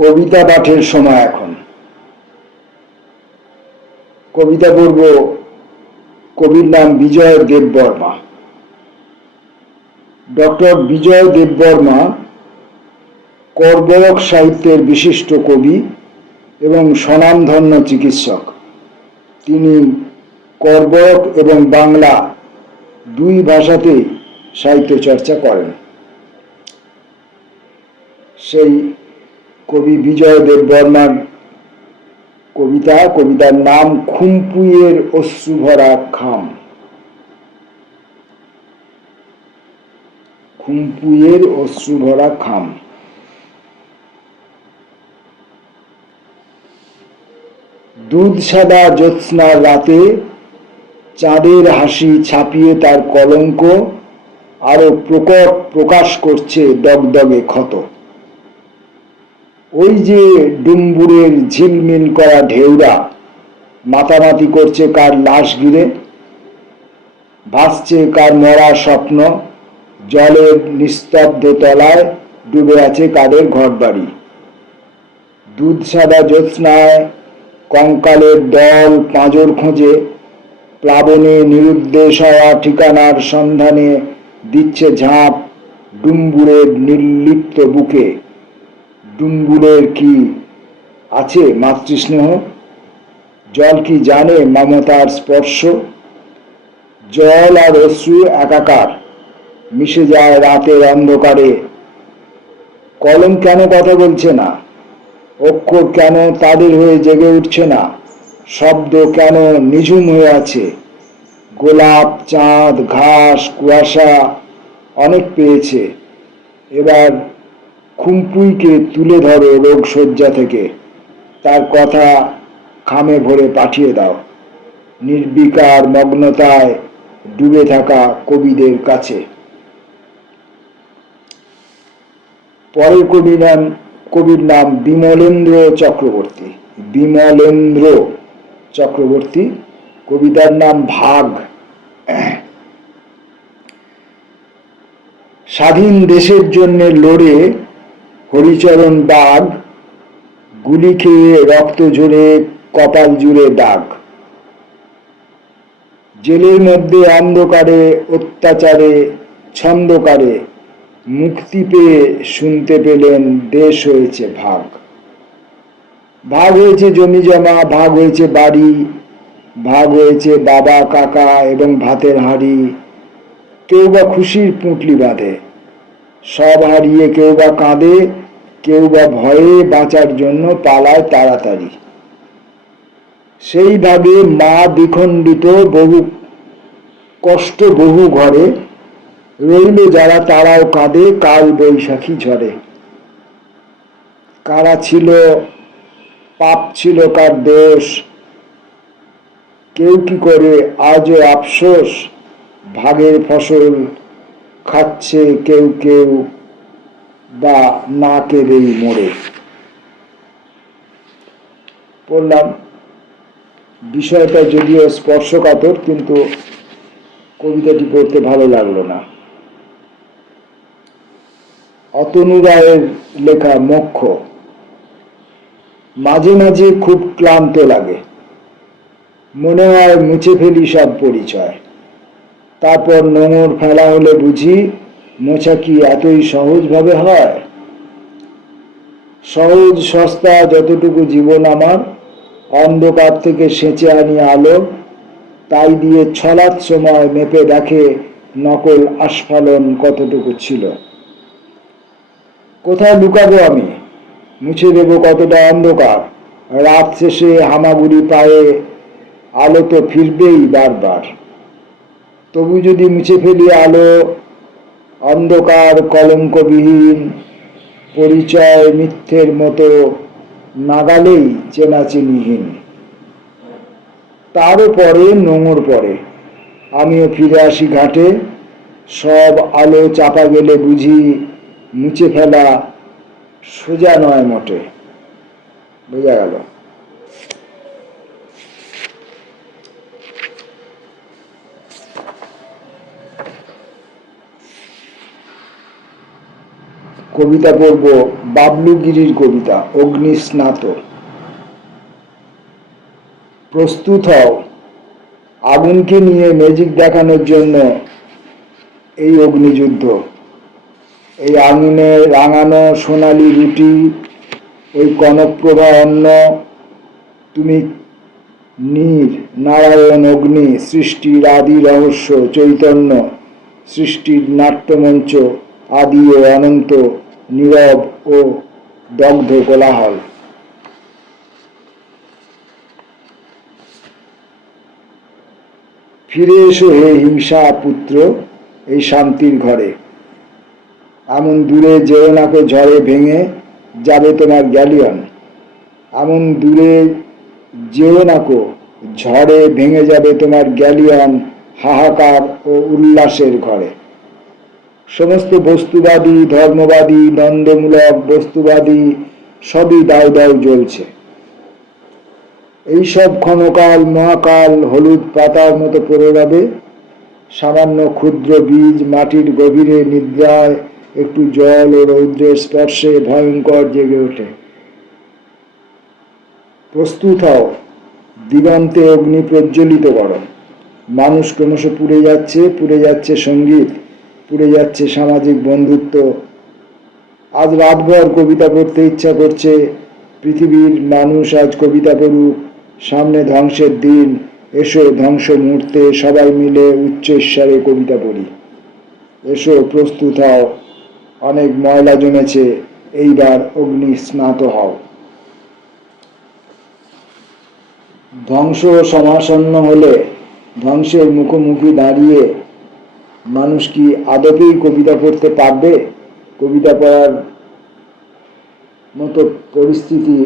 কবিতা পাঠের সময় এখন। কবিতা পড়ব। কবির নাম বিজয় দেববর্মা। ডক্টর বিজয় দেববর্মা কর্বরক সাহিত্যের বিশিষ্ট কবি এবং স্বনামধন্য চিকিৎসক। তিনি কর্বরক এবং বাংলা দুই ভাষাতেই সাহিত্য চর্চা করেন। সেই কবি বিজয় দেববর্মার কবিতার নাম খুম্পুইয়ের অশ্রুভরা খাম। খুম্পুইয়ের অশ্রুভরা খাম। দুধ সাদা জ্যোৎস্নার রাতে চাঁদের হাসি ছাপিয়ে তার কলঙ্ক আরো প্রকট প্রকাশ করছে দগদগে ক্ষত। ওই যে ডুম্বুরের ঝিলমিল করা ঢেউরা মাতামাতি করছে কার লাশ ঘিরে, ভাসছে কার মরা স্বপ্ন, জলের নিস্তব্ধ তলায় ডুবে আছে কাদের ঘরবাড়ি। দুধ সাদা জ্যোৎস্নায় কঙ্কালের দল পাঁজর খোঁজে, প্লাবনে নিরুদ্দেশ হওয়া ঠিকানার সন্ধানে দিচ্ছে ঝাঁপ ডুম্বুরের নির্লিপ্ত বুকে। ডুম্বুরের কি আছে মাতৃস্নেহ? জল কি জানে মমতার স্পর্শ? জল আর অশ্রু একাকার, মিশে যায় রাতের অন্ধকারে। কলম কেন কথা বলছে না? অক্ষর কেন তাদের হয়ে জেগে উঠছে না? শব্দ কেন নিঝুম হয়ে আছে? গোলাপ, চাঁদ, ঘাস, কুয়াশা অনেক পেয়েছে। এবার খুম্পুইকে তুলে ধরো রোগ শয্যা থেকে, তার কথা খামে ভরে পাঠিয়ে দাও নির্বিকার মগ্নতায় ডুবে থাকা কবিদের কাছে। পরের কবির নাম বিমলেন্দ্র চক্রবর্তী। বিমলেন্দ্র চক্রবর্তী। কবিতার নাম ভাগ। স্বাধীন দেশের জন্য লড়ে হরিচরণ বাঘ, গুলি খেয়ে রক্ত ঝরে কপাল জুড়ে দাগ। জেলের মধ্যে অন্ধকারে অত্যাচারে ছন্দকারে মুক্তি পেয়ে শুনতে পেলেন দেশ হয়েছে ভাগ। ভাগ হয়েছে জমি জমা, ভাগ হয়েছে বাড়ি, ভাগ হয়েছে বাবা কাকা এবং ভাতের হাঁড়ি। কেউ বা খুশির পুঁটলি বাঁধে, সব হারিয়ে কেউ বা কাঁদে, কেউ বা ভয়ে বাঁচার জন্য পালায় তাড়াতাড়ি। সেই ভাগে মা দ্বিখণ্ডিত, বহু কষ্ট বহু ঘরে, রইল যারা তারাও কাঁদে কাল বৈশাখী ঝড়ে। কারা ছিল, পাপ ছিল কার দোষ, কেউ কি করে আজও আফসোস? ভাগের ফসল খাচ্ছে কেউ কেউ বা না কেঁদেই মরে। পড়লাম। বিষয়টা যদিও স্পর্শকাতর, কিন্তু কবিতাটি পড়তে ভালো লাগলো না। অতনু রায়ের লেখা মোক্ষ। মাঝে মাঝে খুব ক্লান্ত লাগে, মনে হয় মুছে ফেলি সব পরিচয়। তারপর নোঙর ফেলা হলে বুঝি মোছা কি এতই সহজভাবে হয়? সহজ সস্তা যতটুকু জীবন আমার, অন্ধকার থেকে সেঁচে আনি আলো, তাই দিয়ে ছলাৎ সময় মেপে দেখে নকল আস্ফালন কতটুকু ছিল। কোথায় লুকাবো আমি? মুছে দেব কতটা অন্ধকার? রাত শেষে হামাগুড়ি পায়ে আলো তো ফিরবেই বারবার। তবু যদি মুছে ফেলি আলো, অন্ধকার কলঙ্কবিহীন, পরিচয় মিথ্যের মতো নাগালেই চেনাচিনিহীন। তারও পরে নোঙর পরে আমিও ফিরে আসি ঘাটে, সব আলো চাপা গেলে বুঝি মুছে ফেলা সোজা নয় মোটে। বোঝা গেল? কবিতা পড়ব বাবলু গিরির কবিতা অগ্নিস্নাত। প্রস্তুত হও, আগুনকে নিয়ে ম্যাজিক দেখানোর জন্য এই অগ্নিযুদ্ধ। এই আগুনে রাঙানো সোনালি রুটি, ওই কনকপ্রভা অন্ন, তুমি নীর নারায়ণ অগ্নি, সৃষ্টির আদি রহস্য চৈতন্য, সৃষ্টির নাট্যমঞ্চ আদি ও অনন্ত, নীরব ও দগ্ধ কোলাহল। ফিরে এসো হে হিংসা পুত্র এই শান্তির ঘরে। এমন দূরে যেও নাকো ঝড়ে ভেঙে যাবে তোমার গ্যালিয়ন। এমন দূরে যেও নাকো ঝড়ে ভেঙে যাবে তোমার গ্যালিয়ন, হাহাকার ও উল্লাসের ঘরে। সমস্ত বস্তুবাদী, ধর্মবাদী, দ্বন্দ্বমূলক বস্তুবাদী সবই দাউ দাউ জ্বলছে। এইসব ক্ষণকাল মহাকাল হলুদ পাতার মতো পড়ে যাবে। সামান্য ক্ষুদ্র বীজ মাটির গভীরে নিদ্রায় একটু জল ও রৌদ্রের স্পর্শে ভয়ঙ্কর জেগে ওঠে। প্রস্তুত হও, দিগন্তে অগ্নি প্রজ্বলিত করো। মানুষ ক্রমশ পুড়ে যাচ্ছে সঙ্গীত, পুড়ে যাচ্ছে সামাজিক বন্ধুত্ব। আজ রাতভর কবিতা পড়তে ইচ্ছা করছে। পৃথিবীর মানুষ আজ কবিতা পড়ুক। সামনে ধ্বংসের দিন, এসো ধ্বংস মুহূর্তে সবাই মিলে উচ্চস্বরে কবিতা পড়ি। এসো প্রস্তুত হও, অনেক ময়লা জমেছে, এইবার অগ্নি স্নাত হও। ধ্বংস সমাসন্ন হলে ধ্বংসের মুখোমুখি দাঁড়িয়ে মানুষ কি আদপেই কবিতা পড়তে পারবে? কবিতা পড়ার মতো পরিস্থিতি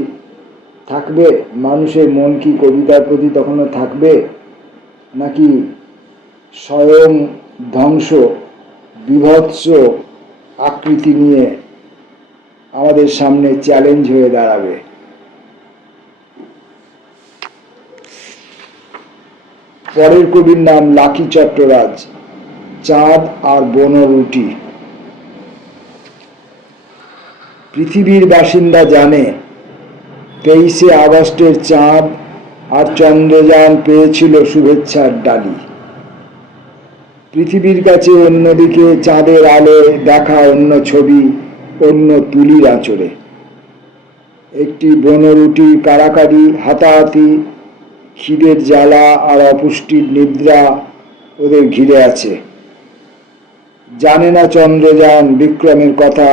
থাকবে? মানুষের মন কি কবিতার প্রতি তখনও থাকবে? নাকি স্বয়ং ধ্বংস বিভৎস আকৃতি নিয়ে আমাদের সামনে চ্যালেঞ্জ হয়ে দাঁড়াবে? পরের কবির নাম লাকি চট্টরাজ, চাঁদ আর বনরুটি। পৃথিবীর বাসিন্দা জানে 23শে আগস্টের চাঁদ আর চন্দ্রযান পেয়েছিল শুভেচ্ছার ডালি। পৃথিবীর কাছে অন্যদিকে চাঁদের আলোয় দেখা অন্য ছবি, অন্য তুলির আঁচড়ে। একটি বনরুটির কাড়াকাড়ি, হাতাহাতি, খিদের জ্বালা আর অপুষ্টির নিদ্রা ওদের ঘিরে আছে। জানে না চন্দ্রযান বিক্রমের কথা,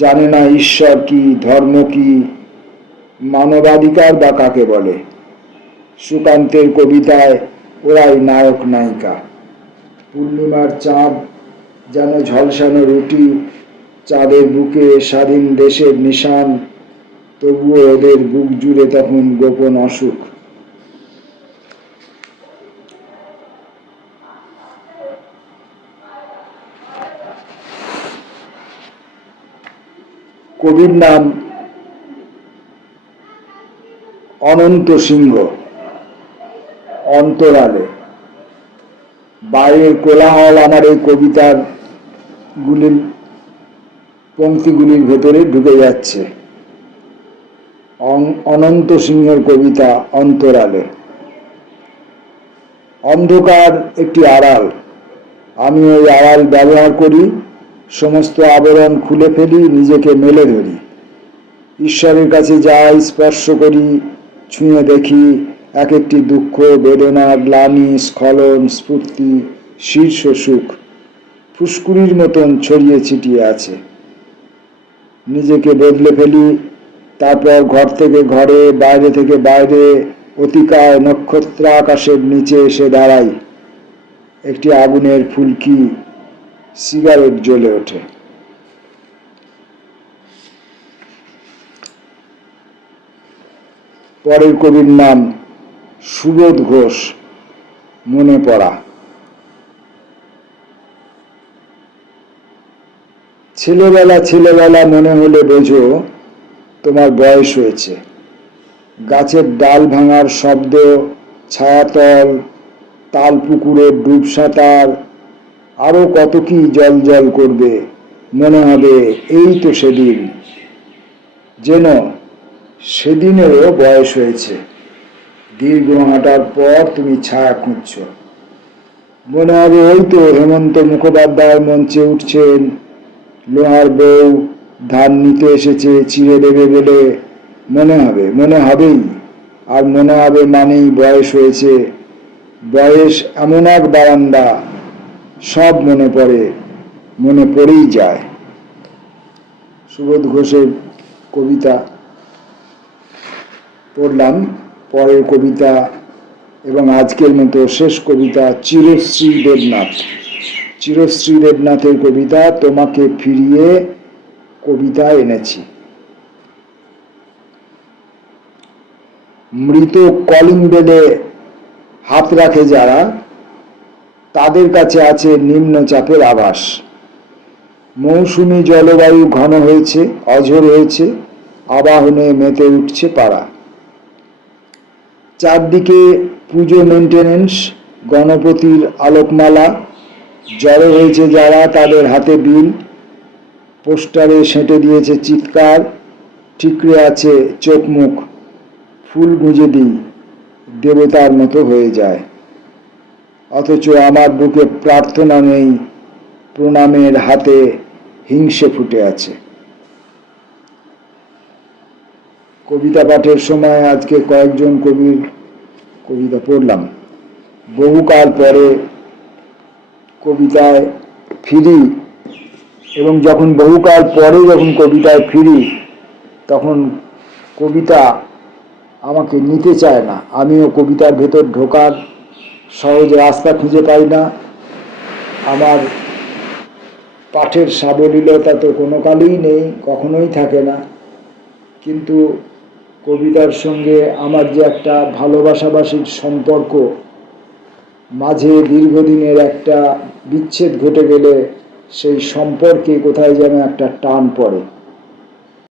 জানে না ঈশ্বর কি, ধর্ম কি, মানবাধিকার বা কাকে বলে। সুকান্তের কবিতায় ওরাই নায়ক নায়িকা। পূর্ণিমার চাঁদ যেন ঝলসানো রুটি, চাঁদের বুকে স্বাধীন দেশের নিশান, তবুও ওদের বুক জুড়ে তখন গোপন অসুখ। কবির নাম অনন্ত সিংহ। অন্তরালে। বাইরের কোলাহল আমার এই কবিতার পংক্তিগুলির ভেতরে ঢুকে যাচ্ছে। অনন্ত সিংহের কবিতা অন্তরালে। অন্ধকার একটি আড়াল, আমি ওই আড়াল ব্যবহার করি, সমস্ত আবরণ খুলে ফেলি, নিজেকে মেলে ধরি। ঈশ্বরের কাছে যাই, স্পর্শ করি, ছুঁয়ে দেখি এক একটি দুঃখ, বেদনা, গ্লানি, স্খলন, স্ফূর্তি, শীর্ষ সুখ ফুসকুড়ির মতন ছড়িয়ে ছিটিয়ে আছে। নিজেকে বদলে ফেলি, তারপর ঘর থেকে ঘরে, বাইরে থেকে বাইরে, অতিকায় নক্ষত্র আকাশের নিচে এসে দাঁড়াই। একটি আগুনের ফুলকি, সিগারেট জ্বলে ওঠে। পরের কবির নাম সুবোধ ঘোষ, মনে পড়া। ছেলেবেলা মনে হলে বোঝো তোমার বয়স হয়েছে। গাছের ডাল ভাঙার শব্দ, ছায়াতল, তাল পুকুরের ডুব সাঁতার, আরো কত কি জল জল করবে। মনে হবে এই তো সেদিন, যেন সেদিনেরও বয়স হয়েছে। দীর্ঘ হাঁটার পর তুমি ছায়া খুঁজছ, মনে হবে ওই তো হেমন্ত মুখোপাধ্যায় মঞ্চে উঠছেন, লোহার বউ ধান নিতে এসেছে চিড়ে দেবে বলে। মনে হবেই। আর মনে হবে মানেই বয়স হয়েছে। বয়স এমন এক বারান্দা, সব মনে পড়েই যায়। সুবোধ ঘোষের কবিতা পড়লাম। পরের কবিতা এবং আজকের মতো শেষ কবিতা চিরশ্রী দেবনাথ। চিরশ্রী দেবনাথের কবিতা তোমাকে ফিরিয়ে কবিতা এনেছি। মৃত কলিং বেলে হাত রাখে যারা, তাদের কাছে আছে নিম্নচাপের আভাস। মৌসুমী জলবায়ু ঘন হয়েছে, অঝোর হয়েছে, আবাহনে মেতে উঠছে পাড়া। চারদিকে পুজো মেনটেনেন্স, গণপতির আলোকমালা। জড়ো হয়েছে যারা, তাদের হাতে বিল, পোস্টারে সেঁটে দিয়েছে চিৎকার, ঠিকরে আছে চোখ মুখ। ফুল গুঁজে দিই, দেবতার মতো হয়ে যায়। অথচ আমার বুকে প্রার্থনা নেই, প্রণামের হাতে হিংসে ফুটে আছে। কবিতা পাঠের সময় আজকে কয়েকজন কবির কবিতা পড়লাম। বহুকাল পরে কবিতায় ফিরি, এবং যখন বহুকাল পরে যখন কবিতায় ফিরি, তখন কবিতা আমাকে নিতে চায় না। আমিও কবিতার ভেতর ঢোকার সহজ রাস্তা খুঁজে পাই না। আমার পাঠের সাবলীলতা তো কোনো কালেই নেই, কখনোই থাকে না। কিন্তু কবিতার সঙ্গে আমার যে একটা ভালোবাসাবাসির সম্পর্ক, মাঝে দীর্ঘদিনের একটা বিচ্ছেদ ঘটে গেলে সেই সম্পর্কে কোথায় যেন একটা টান পড়ে।